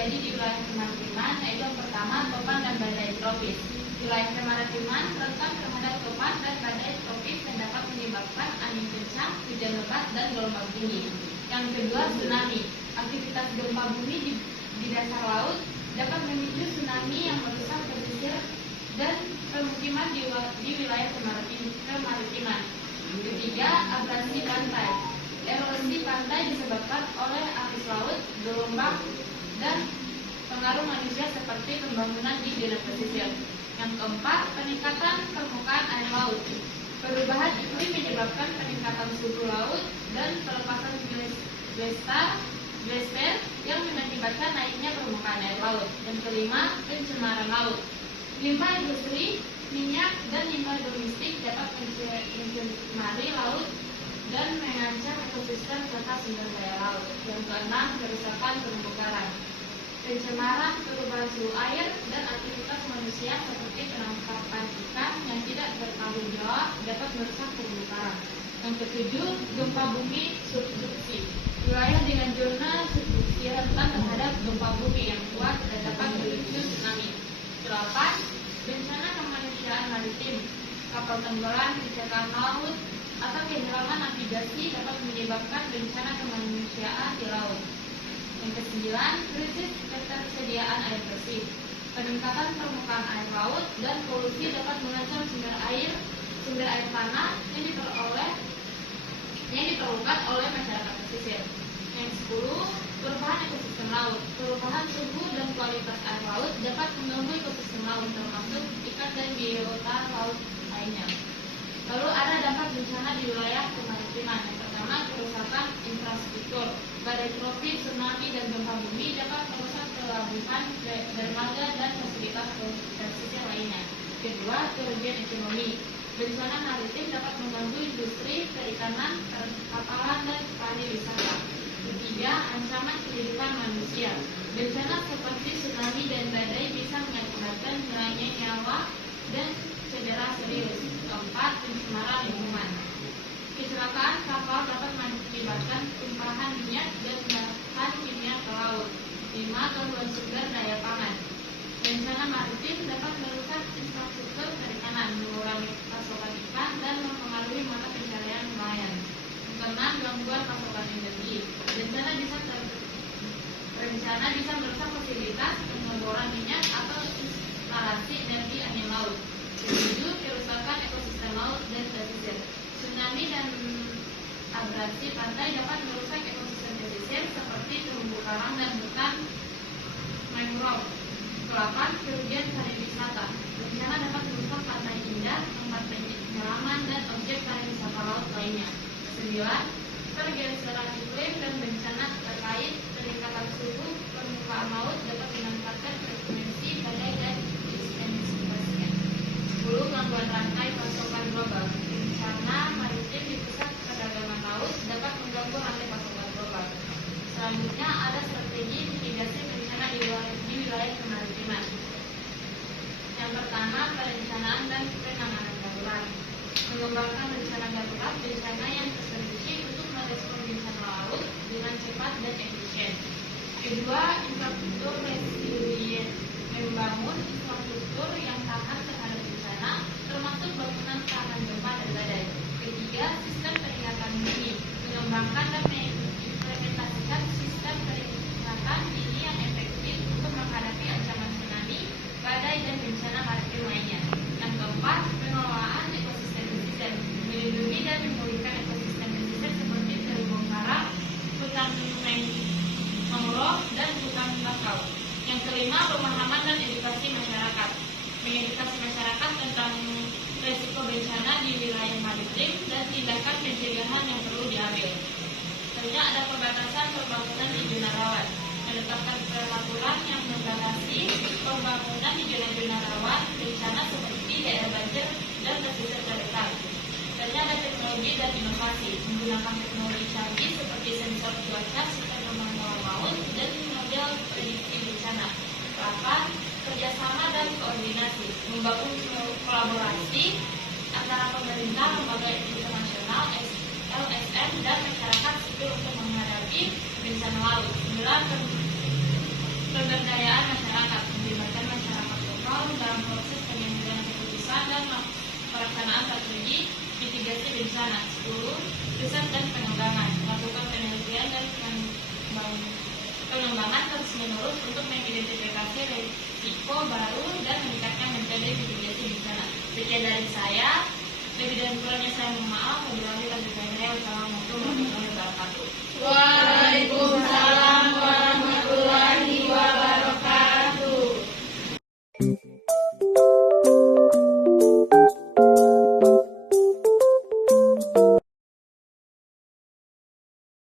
terjadi di wilayah kemaritiman, yaitu yang pertama topan dan badai tropis. Wilayah kemaritiman rentan terhadap topan dan badai tropis yang dapat menyebabkan angin kencang, hujan lebat, dan gelombang tinggi. Yang kedua, tsunami. Aktivitas gempa bumi di dasar laut dapat memicu tsunami yang merusak pesisir dan permukiman di wilayah kemaritiman. Ketiga, abrasi pantai. Erosi pantai disebabkan oleh arus laut, gelombang, dan pengaruh manusia seperti pembangunan di daerah pesisir. Yang keempat, peningkatan permukaan air laut. Perubahan iklim menyebabkan peningkatan suhu laut dan pelepasan glacier yang mengakibatkan naiknya permukaan air laut. Yang kelima, pencemaran laut. Limbah industri, minyak, dan limbah domestik dapat mencemari laut dan mengancam ekosistem serta sumber daya laut. Yang keenam, kerusakan terumbu karang. Pencemaran, perubahan suhu air, dan aktivitas manusia seperti penangkapan ikan yang tidak bertanggung jawab dapat merusak terumbu karang. Yang ketujuh, gempa bumi subduksi. Wilayah dengan zona subduksi rentan terhadap gempa bumi yang kuat dan dapat memicu tsunami. Delapan, bencana kemanusiaan maritim. Kapal tenggelam, kecelakaan laut, atau kehilangan navigasi dapat menyebabkan bencana kemanusiaan di laut. Yang kesembilan, krisis ketersediaan air bersih. Peningkatan permukaan air laut dan polusi dapat mengancam sumber air tanah yang diperlukan oleh masyarakat pesisir. Yang 10, perubahan ekosistem laut. Perubahan suhu dan kualitas air laut dapat mengganggu ekosistem laut termasuk ikan dan biota laut lainnya. Lalu ada dampak bencana di wilayah kemaritiman. Yang pertama, kerusakan infrastruktur. Badai tropis, tsunami, dan gempa bumi dapat merusak pelabuhan, dermaga, dan fasilitas pesisir lainnya. Kedua, kerugian ekonomi. Bencana maritim dapat mengganggu industri perikanan, perkapalan, dan pariwisata. Ketiga, ancaman kehidupan manusia. Bencana seperti tsunami dan badai bisa mengakibatkan hilangnya nyawa dan cedera serius. Keempat, pencemaran lingkungan. Kecelakaan kapal dapat mengakibatkan tumpahan minyak dan bahan kimia ke laut. 5, gangguan sumber daya pangan. Bencana maritim dapat merusak infrastruktur perikanan, mengurangi pasokan ikan, dan mempengaruhi mata pencarian nelayan. Keenam, gangguan pasokan energi. Bencana bisa merusak fasilitas pengeboran minyak atau instalasi energi angin laut. 7, kerusakan ekosistem laut dan pesisir. Tsunami dan abrasi pantai dapat merusak ekosistem pesisir seperti terumbu karang dan hutan mangrove. 8, kerugian pariwisata. Bencana dapat merusak pantai indah, tempat penyelaman, dan objek pariwisata laut lainnya. 9, pergeseran iklim dan bencana terkait peningkatan suhu permukaan laut dapat meningkatkan frekuensi badai dan emisi gas. 10, gangguan rantai pasokan global. Bencana maritim di pusat perdagangan laut dapat mengganggu rantai pasokan global. Selanjutnya ada strategi mitigasi bencana di wilayah kemaritiman. Yang pertama, perencanaan dan penanganan darurat. Mengembangkan rencana darurat bencana yang tersendiri untuk merespon bencana laut dengan cepat dan efisien. Kedua, infrastruktur resilient. Membangun infrastruktur yang tahan terhadap bencana, termasuk bangunan tahan gempa dan badai. Ketiga, sistem peringatan dini. Mengembangkan dan mengimplementasikan sistem peringatan dini yang efektif untuk menghadapi ancaman tsunami, badai, dan bencana maritim lainnya. Yang keempat, pengelolaan ekosistem pesisir. Melindungi dan memulihkan ekosistem pesisir seperti terumbu karang, hutan mangrove, dan hutan bakau. Yang kelima, pemahaman dan edukasi masyarakat. Mengedukasi masyarakat tentang risiko bencana di wilayah maritim dan tindakan pencegahan yang perlu diambil. Selanjutnya ada pembatasan pembangunan di zona rawan. Menetapkan peraturan yang membatasi pembangunan di zona rawan bencana seperti daerah banjir dan pesisir terdekat. Selanjutnya ada teknologi dan inovasi. Menggunakan teknologi canggih seperti sensor cuaca, sistem pemantauan laut, dan model prediksi bencana. 8, kerjasama dan koordinasi. Membangun kolaborasi antara pemerintah, lembaga internasional, LSM, dan masyarakat sipil untuk menghadapi bencana laut. 9, saya. Lebih dan kurangnya saya mohon maaf. Wabillahi taufiq wal hidayah. Wassalamualaikum warahmatullahi wabarakatuh. Waalaikumsalam.